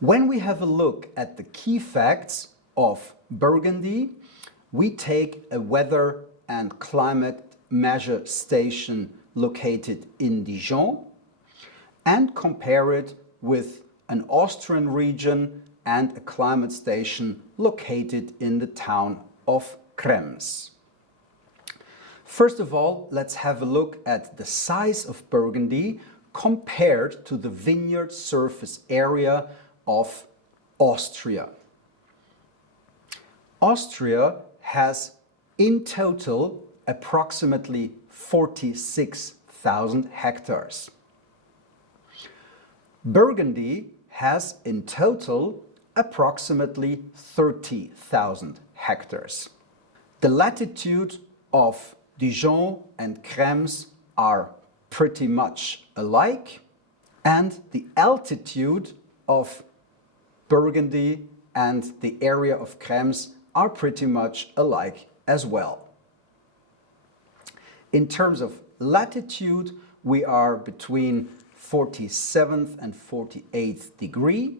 When we have a look at the key facts of Burgundy, we take a weather and climate measure station located in Dijon and compare it with an Austrian region and a climate station located in the town of Krems. First of all, let's have a look at the size of Burgundy compared to the vineyard surface area of Austria. Austria has in total approximately 46,000 hectares. Burgundy has in total approximately 30,000 hectares. The latitude of Dijon and Krems are pretty much alike, and the altitude of Burgundy and the area of Krems are pretty much alike as well. In terms of latitude, we are between 47th and 48th degree,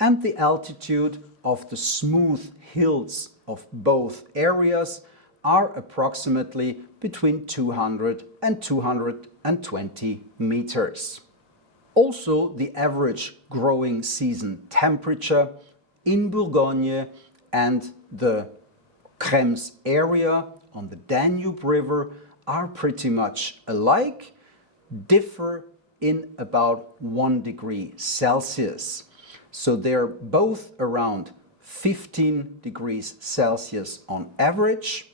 and the altitude of the smooth hills of both areas are approximately between 200 and 220 meters. Also, the average growing season temperature in Bourgogne and the Krems area on the Danube River are pretty much alike, differ in about 1 degree Celsius. So they're both around 15 degrees Celsius on average.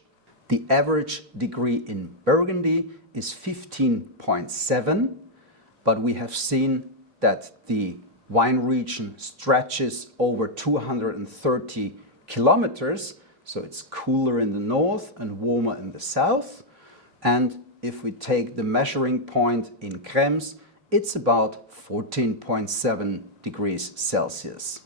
The average degree in Burgundy is 15.7, but we have seen that the wine region stretches over 230 kilometers, so it's cooler in the north and warmer in the south. And if we take the measuring point in Krems, it's about 14.7 degrees Celsius.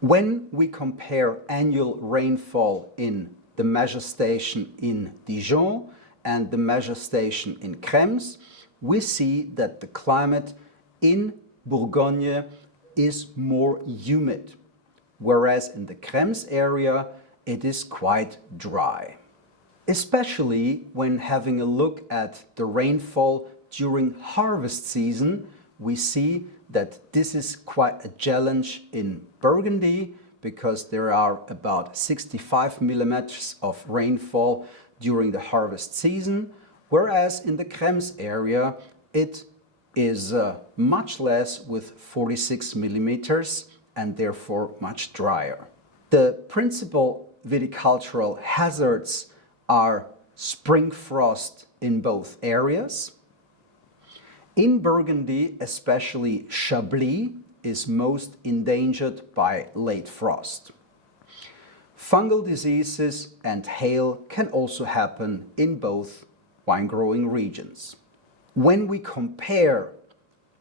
When we compare annual rainfall in the measure station in Dijon and the measure station in Krems, we see that the climate in Bourgogne is more humid, whereas in the Krems area it is quite dry. Especially when having a look at the rainfall during harvest season, we see that this is quite a challenge in Burgundy because there are about 65 millimeters of rainfall during the harvest season, whereas in the Krems area it is much less with 46 millimeters and therefore much drier. The principal viticultural hazards are spring frost in both areas. In Burgundy, especially Chablis is most endangered by late frost. Fungal diseases and hail can also happen in both wine-growing regions. When we compare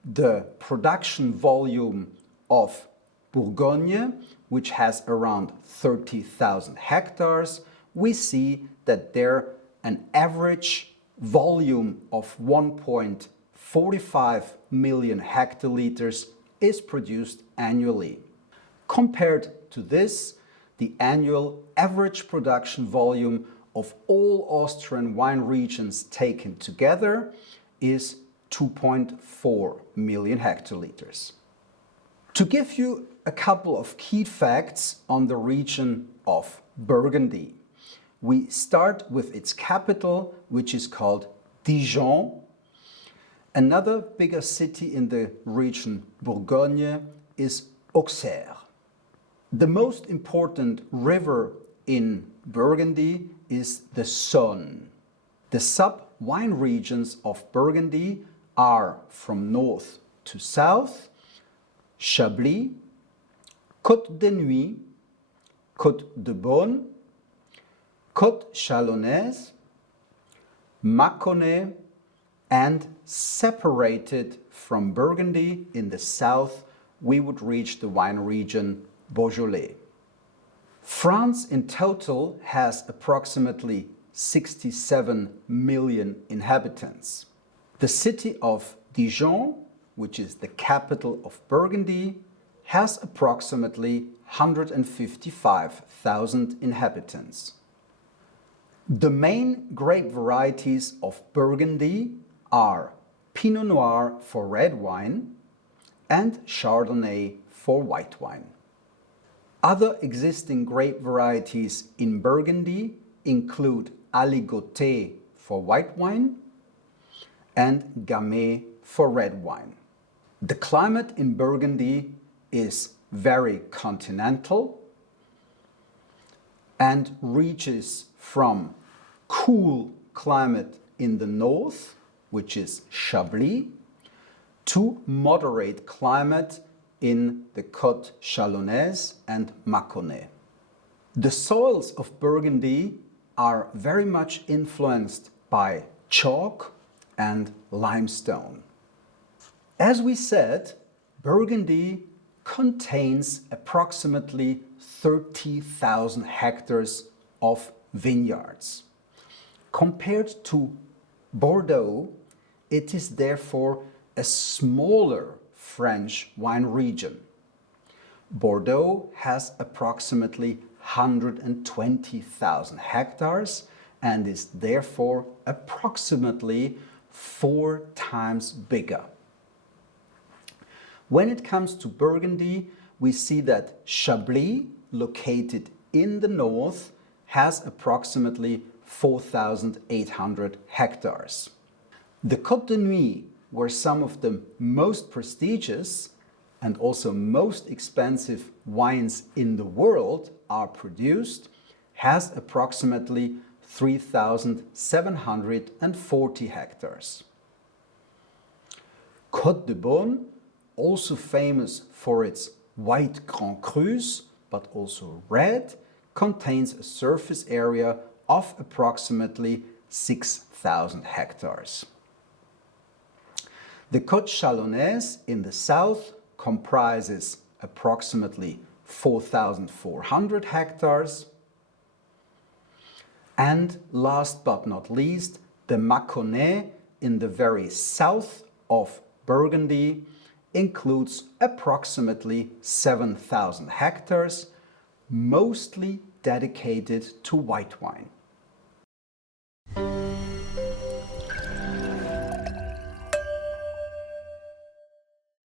the production volume of Bourgogne, which has around 30,000 hectares, we see that there an average volume of 1.45 million hectoliters is produced annually. Compared to this, the annual average production volume of all Austrian wine regions taken together is 2.4 million hectoliters. To give you a couple of key facts on the region of Burgundy, we start with its capital, which is called Dijon. Another bigger city in the region Bourgogne is Auxerre. The most important river in Burgundy is the Saône. The sub-wine regions of Burgundy are from north to south: Chablis, Côte de Nuits, Côte de Beaune, Côte Chalonnaise, Mâconnais, and separated from Burgundy in the south, we would reach the wine region Beaujolais. France in total has approximately 67 million inhabitants. The city of Dijon, which is the capital of Burgundy, has approximately 155,000 inhabitants. The main grape varieties of Burgundy are Pinot Noir for red wine and Chardonnay for white wine. Other existing grape varieties in Burgundy include Aligoté for white wine and Gamay for red wine. The climate in Burgundy is very continental and reaches from cool climate in the north, which is Chablis, to moderate climate in the Côte Chalonnaise and Mâconnais. The soils of Burgundy are very much influenced by chalk and limestone. As we said, Burgundy contains approximately 30,000 hectares of vineyards. Compared to Bordeaux, it is therefore a smaller French wine region. Bordeaux has approximately 120,000 hectares and is therefore approximately 4 times bigger. When it comes to Burgundy, we see that Chablis, located in the north, has approximately 4,800 hectares. The Côte de Nuit, where some of the most prestigious and also most expensive wines in the world are produced, has approximately 3,740 hectares. Côte de Beaune, also famous for its white Grand Crus, but also red, contains a surface area of approximately 6,000 hectares. The Côte Chalonnaise in the south comprises approximately 4,400 hectares. And last but not least, the Mâconnais in the very south of Burgundy includes approximately 7,000 hectares, mostly dedicated to white wine.